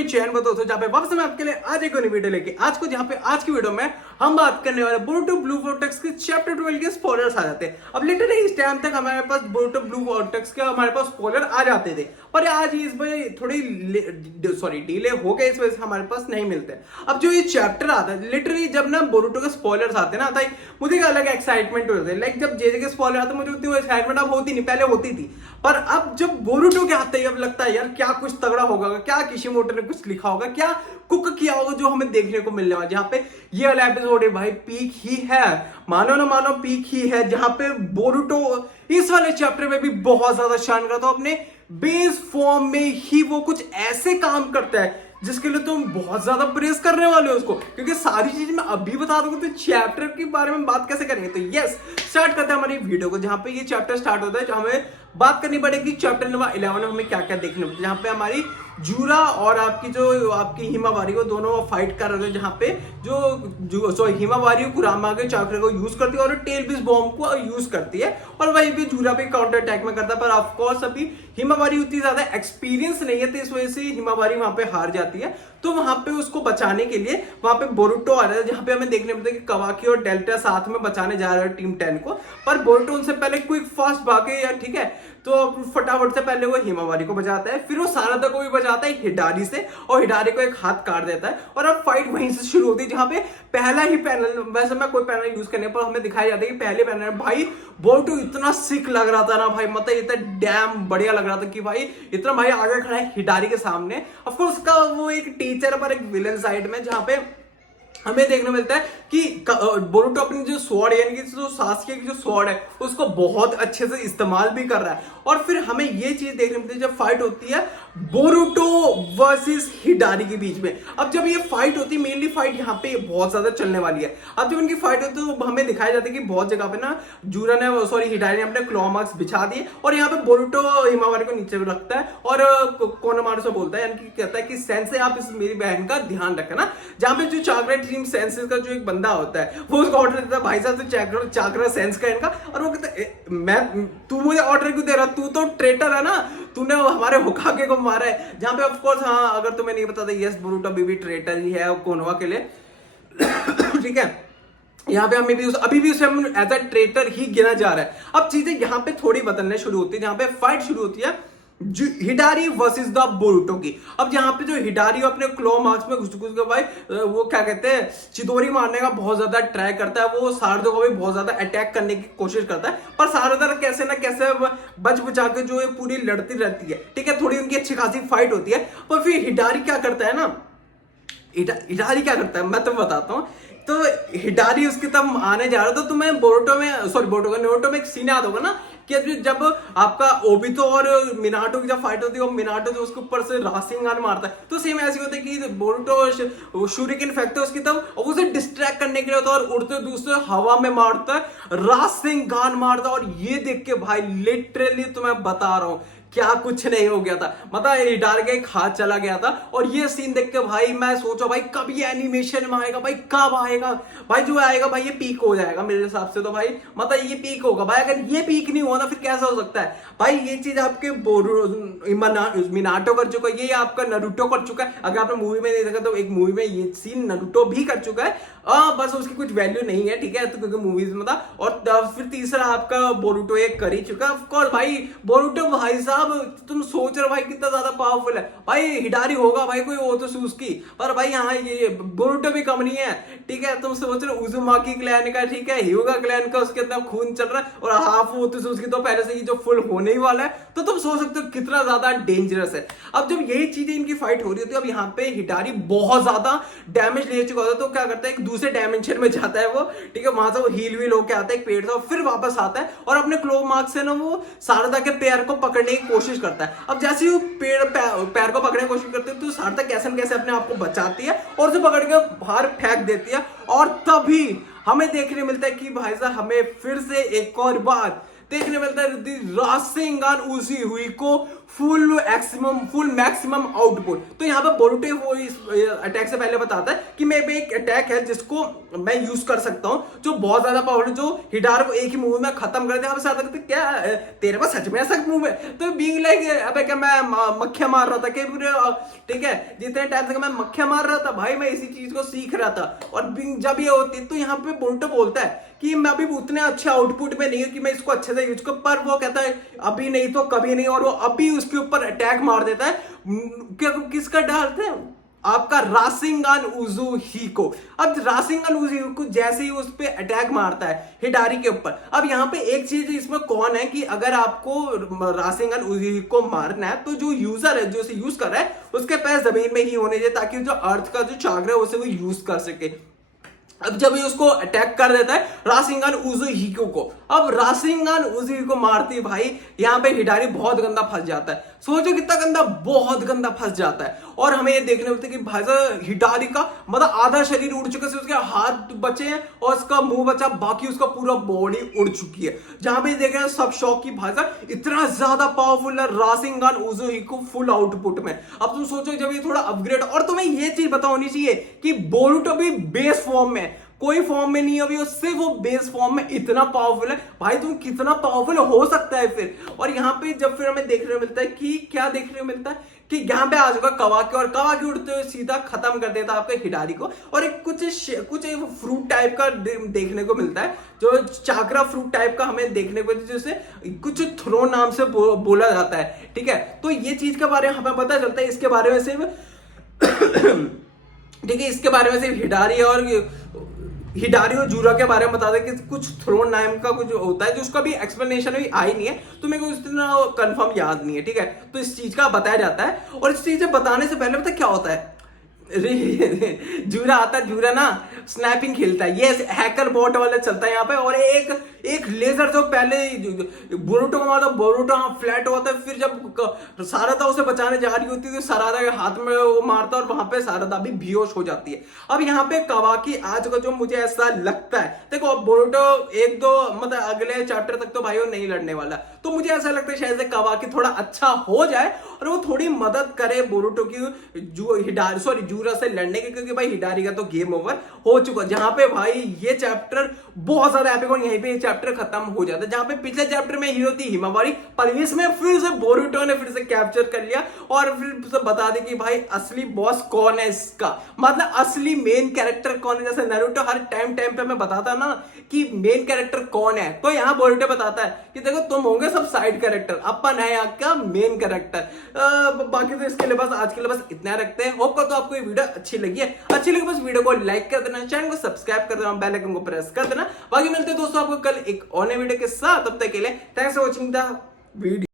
मैं चैन बताओ तो जहाँ पे वापस मैं आपके लिए आज एक वीडियो लेके आज की वीडियो में हम बात करने वाले बोरुटो ब्लू वोर्टेक्स के चैप्टर 12 के स्पॉयलर्स आ जाते हैं। अब लिटरली इस टाइम तक हमारे पास बोरुटो ब्लू वोर्टेक्स के हमारे पास स्पॉयलर आ जाते थे, पर आज इस बार थोड़ी डिले हो गए, इस वजह से हमारे पास नहीं मिलते। अब जो ये चैप्टर आता है लिटरली जब ना बोरुटो के स्पॉयलर्स आते हैं ना तो मुझे एक अलग एक्साइटमेंट होता है। लाइक जब जे के स्पॉयलर आते मुझे उतनी एक्साइटमेंट अब होती नहीं, पहले होती थी, पर अब जब बोरुटो के आते हैं अब लगता है यार क्या कुछ तगड़ा होगा, क्या किशिमोटो ने कुछ लिखा होगा, क्या कुक किया होगा जो हमें देखने को मिलने वाला। जहाँ पे ये वाला एपिसोड है भाई पीक ही है, मानो ना मानो पीक ही है, जहां पे बोरुटो इस वाले चैप्टर में भी बहुत ज्यादा शान करता है। अपने बेस फॉर्म में ही वो कुछ ऐसे काम करता है जिसके लिए तुम बहुत ज्यादा प्रेस करने वाले हो उसको, क्योंकि सारी चीज मैं अभी बता दूंगा तो चैप्टर के बारे में बात कैसे करेंगे। तो यस, स्टार्ट करते हैं हमारी वीडियो को, जहां पे ये चैप्टर स्टार्ट होता है, जहां हमें बात करनी पड़ेगी चैप्टर नंबर 11 में हमें क्या क्या देखने को, जहां पे हमारी जूरा और आपकी हिमावारी को दोनों फाइट कर रहे थे, जहां पे जो हिमावारी कुरामा के चाकरे को यूज करती है और टेल बिस बॉम्ब को यूज करती है, और वही भी जूरा पे काउंटर अटैक में करता है। पर ऑफ कोर्स अभी हिमावारी उतनी ज्यादा एक्सपीरियंस नहीं है, तो इस वजह से हिमावारी वहां पे हार जाती है। तो वहां पे उसको बचाने के लिए वहां पे बोरुटो आ रहा है, जहां पे हमें देखने मिलता है कि कवाकी और डेल्टा साथ में बचाने जा रहे हैं टीम 10 को, पर बोरुटो उनसे पहले क्विक फास्ट भागे यार, ठीक है, तो फटाफट से पहले वो हिमावारी को बचाता है, फिर वो सारदा को भी बचाता है हिडारी से, और हिडारी को एक हाथ काट देता है, और अब फाइट वहीं से शुरू होती है, जहां पे पहला ही पैनल, वैसे मैं कोई पैनल यूज करने पर हमें दिखाया जाता है कि पहले पैनल भाई बोरुटो इतना सिक लग रहा था ना भाई, मतलब इतना डैम बढ़िया लग रहा था कि भाई इतना भाई आगे खड़ा है हिडारी के सामने। ऑफ कोर्स उसका वो एक टीचर पर एक विलन साइड में, जहां पे हमें देखने मिलता है कि बोरुटो अपनी जो स्वॉर्ड यानी कि जो सासुके की जो स्वॉर्ड है उसको बहुत अच्छे से इस्तेमाल भी कर रहा है, और फिर हमें ये चीज देखने मिलती है जब फाइट होती है बोरुटो वर्सेस हिडारी के बीच में। अब जब ये फाइट होती है, मेनली फाइट यहाँ पे बहुत ज्यादा चलने वाली है। अब जब इनकी फाइट होती है तो हमें दिखाया जाता है कि बहुत जगह पे ना हिडारी ने अपने क्लॉ मार्क्स बिछा दिए, और यहाँ पे बोरुटो हिमावारी को नीचे रखता है और कोनोमारू से बोलता है, यानी कि कहता है कि सेंसे आप इस मेरी बहन का ध्यान रखना। जहां पे जो चाकरा टीम सेंसेस का जो एक बंदा होता है वो उसको ऑर्डर देता है, भाई साहब तो चाकरा सेंस का इनका, और वो कहता है तू मुझे ऑर्डर क्यों दे रहा, तू तो ट्रेटर है ना, तूने हमारे होकागे को मारा है। जहां पे ऑफ कोर्स हाँ, अगर तुम्हें नहीं पता था, यस बोरुटो अभी भी ट्रेटर ही है कोनोहा के लिए ठीक है, यहाँ पे अभी भी उसे एज अ ट्रेटर ही गिना जा रहा है। अब चीजें यहाँ पे थोड़ी बदलने शुरू होती है, जहां पे फाइट शुरू होती है हिडारी वर्सेस द बोरुटो की। अब यहाँ पे जो हिडारी अपने क्लो मार्क्स में घुस के भाई वो क्या कहते हैं चिदोरी मारने का बहुत ज्यादा ट्राई करता है, वो सारदा को भी बहुत ज्यादा अटैक करने की कोशिश करता है, पर सारदा कैसे ना कैसे बच बचा के जो है पूरी लड़ती रहती है, ठीक है, थोड़ी उनकी अच्छी खासी फाइट होती है। पर फिर हिडारी क्या करता है ना, हिडारी क्या करता है मैं तुम्हें बताता हूँ। तो हिडारी उसके तब आने जा रहा था, तो मैं नारुतो में एक सीन याद होगा ना कि जब आपका ओबितो और मिनाटो की जब फाइट होती है और मिनाटो जो उसके ऊपर से राशिंगान मारता है, तो सेम ऐसे होता है कि बोरुटो शूरिकेन फेंकता है उसकी तब, और उसे डिस्ट्रैक्ट करने के लिए होता है, और उड़ते दूसरे हवा में मारता है, राशिंगान मारता है, और ये देख के भाई लिटरली तुम्हें बता रहा हूं क्या कुछ नहीं हो गया था, मतलब हिडारी का एक हाथ चला गया था। और ये सीन देख के भाई मैं सोचा भाई कब ये एनिमेशन में आएगा, भाई कब आएगा, भाई जो आएगा भाई ये पीक हो जाएगा मेरे हिसाब से, तो भाई मतलब ये पीक होगा भाई। अगर ये पीक नहीं हुआ ना फिर कैसा हो सकता है भाई, ये चीज आपके मिनाटो कर चुका है, ये आपका नारुतो कर चुका है। अगर आपने मूवी में नहीं देखा तो एक मूवी में ये सीन नारुतो भी कर चुका है, बस उसकी कुछ वैल्यू नहीं है, ठीक है, तो क्योंकि मूवीज में था। और फिर तीसरा आपका बोरुटो एक कर ही चुका है। ऑफ कोर्स भाई बोरुटो भाई साहब तुम सोच रहे हो भाई कितना ज्यादा पावरफुल है, भाई हिडारी होगा भाई कोई वो तो सूसकी, पर भाई यहाँ ये बोरुटो भी कम नहीं है, ठीक है, तुम सोच रहे हो उजुमाकी क्लैन का, ठीक है, हियोगा क्लैन का उसके अंदर खून चल रहा है, और हाफ वो तो सूसकी तो पहले से ही जो फुल होने ही वाला है, तो तुम सोच सकते हो कितना ज्यादा डेंजरस है। अब जब यही चीजें इनकी फाइट हो रही होती है, अब यहाँ पे हिडारी बहुत ज्यादा डैमेज ले चुका होता है, तो क्या करता है एक दूसरे डायमेंशन में जाता है वो, ठीक है, वहां से वो हील व्हील होकर आता है एक पेड़ से, और फिर वापस आता है और अपने क्लो मार्क से ना वो सारदा के पैर को पकड़ने की कोशिश करता है। अब जैसे ही वो पैर को पकड़ने की कोशिश करते हैं तो सारदा कैसे न कैसे अपने आप को बचाती है और उसे पकड़ के बाहर फेंक देती है, और तभी हमें देखने मिलता है कि भाई साहब हमें फिर से एक और बात देखने मिलता है, राशिंगान उसी हुई को फुल मैक्सिमम आउटपुट। तो यहाँ पे बोरुटो वो इस अटैक से पहले बताता है कि मैं एक अटैक है जिसको मैं यूज कर सकता हूँ, जो बहुत ज्यादा पावरफुल, जो हिडार को एक ही मूव में खत्म कर दे। हम साथ करते क्या तेरे पास सच में ऐसा मूव है? तो बीइंग लाइक अबे क्या मैं मक्खिया मार रहा था कि ठीक है, जितने टाइम तक मैं मक्खिया मार रहा था भाई, मैं इसी चीज को सीख रहा था। और जब ये होती तो यहाँ पे बोरुटो बोलता है कि मैं अभी उतने अच्छे आउटपुट में नहीं हूं कि मैं इसको अच्छे से यूज कर, पर वो कहता है अभी नहीं तो कभी नहीं, और वो अभी उसके ऊपर अटैक मार देता है। क्या किसका डालते हैं? आपका रासिंगान उजुहिको। अब रासिंगान उजुहिको जैसे ही उस पे अटैक मारता है हिडारी के ऊपर। अब यहाँ पे एक चीज इसमें कौन है कि अगर आपको रासिंगान उजुहिको मारना है तो जो यूजर है, जो इसे यूज कर रहा है, उसके पैर जमीन में ही होने चाहिए ताकि जो अर्थ का जो चाक्र है उसे वो यूज कर सके। अब जब ये उसको अटैक कर देता है रासिंगान उजुहिको को, अब रासिंगान उजुहिको मारती भाई, यहाँ पे हिडारी बहुत गंदा फंस जाता है। सोचो कितना गंदा, बहुत गंदा फंस जाता है। और हमें ये देखने मिलता है कि भाई साहब हिडारी का मतलब आधा शरीर उड़ चुका है, उसके हाथ बचे हैं और उसका मुंह बचा, बाकी उसका पूरा बॉडी उड़ चुकी है। जहां पे देख रहे हैं सब शौक की भाई साहब इतना ज्यादा पावरफुल है रासिंगान उजुहिको फुल आउटपुट में। अब तुम सोचो जब ये थोड़ा अपग्रेड, और तुम्हें ये चीज पता होनी चाहिए कि बोरुटो भी बेस फॉर्म में, कोई फॉर्म में नहीं है अभी, सिर्फ वो बेस फॉर्म में इतना पावरफुल है भाई। तुम कितना पावरफुल हो सकता है फिर। और यहाँ पे जब फिर हमें देखने को मिलता है कि क्या देखने को मिलता है कि यहाँ पे आ चुका कवाकी, और कवाकी उड़ते हुए सीधा खत्म कर देता आपके हिडारी को। और एक कुछ फ्रूट टाइप का देखने को मिलता है, जो चाकरा फ्रूट टाइप का हमें देखने को मिलता है, जिसे कुछ थ्रो नाम से बोला जाता है। ठीक है, तो ये चीज के बारे में हमें पता चलता है। इसके बारे में सिर्फ ठीक है, इसके बारे में सिर्फ हिडारी और जूरा के बारे में बता दें कि कुछ थ्रोन नाम का कुछ होता है, जो उसका भी एक्सप्लेनेशन भी आई नहीं है, तो मेरे को इतना कंफर्म याद नहीं है। ठीक है, तो इस चीज का बताया जाता है। और इस चीज बताने से पहले पता क्या होता है, जूरा आता है, जूरा ना स्नैपिंग खेलता है, ये हैकर बॉट वाला चलता है यहाँ पे। और एक लेजर जो पहले बोरुटो को मारता, बोरुटो फ्लैट होता है, फिर जब सारदा उसे बचाने जा रही होती है तो सारदा के हाथ में वो मारता है और वहां पे सारदा भी बेहोश हो जाती है। अब यहाँ पे कवाकी आज का जो मुझे ऐसा लगता है, देखो अब बोरुटो एक दो मतलब अगले चैप्टर तक तो भाई वो नहीं लड़ने वाला, तो मुझे ऐसा लगता है शायद से कवाकी थोड़ा अच्छा हो जाए और वो थोड़ी मदद करे बोरुटो की जूरा से लड़ने के, क्योंकि भाई हिडारी का तो गेम ओवर हो चुका। जहां पे भाई ये चैप्टर बहुत ज्यादा एपिक, और यहीं पे ये चैप्टर खत्म हो जाता है। जहां पे पिछले चैप्टर में हीरो थी हिमावारी, पर इसमें फिर से बोरुटो ने फिर से कैप्चर कर लिया और फिर से बता दे कि भाई असली बॉस कौन है इसका, मतलब असली मेन कैरेक्टर कौन है। जैसे नारुतो हर टाइम पे मैं बताता ना कि मेन कैरेक्टर कौन है, तो यहाँ बोरुटो बताता है कि देखो तुम होंगे सब साइड कैरेक्टर, अपन है यहाँ का मेन कैरेक्टर। बाकी तो इसके लिए बस आज के लिए बस इतना रखते हैं। होप तो आपको ये वीडियो अच्छी लगी है, अच्छी लगी बस वीडियो को लाइक कर देना, चैनल को सब्सक्राइब कर देना, बेल आइकन को प्रेस कर देना। बाकी मिलते हैं दोस्तों आपको कल एक और नए वीडियो के साथ, तब तक के लिए thanks for watching the video.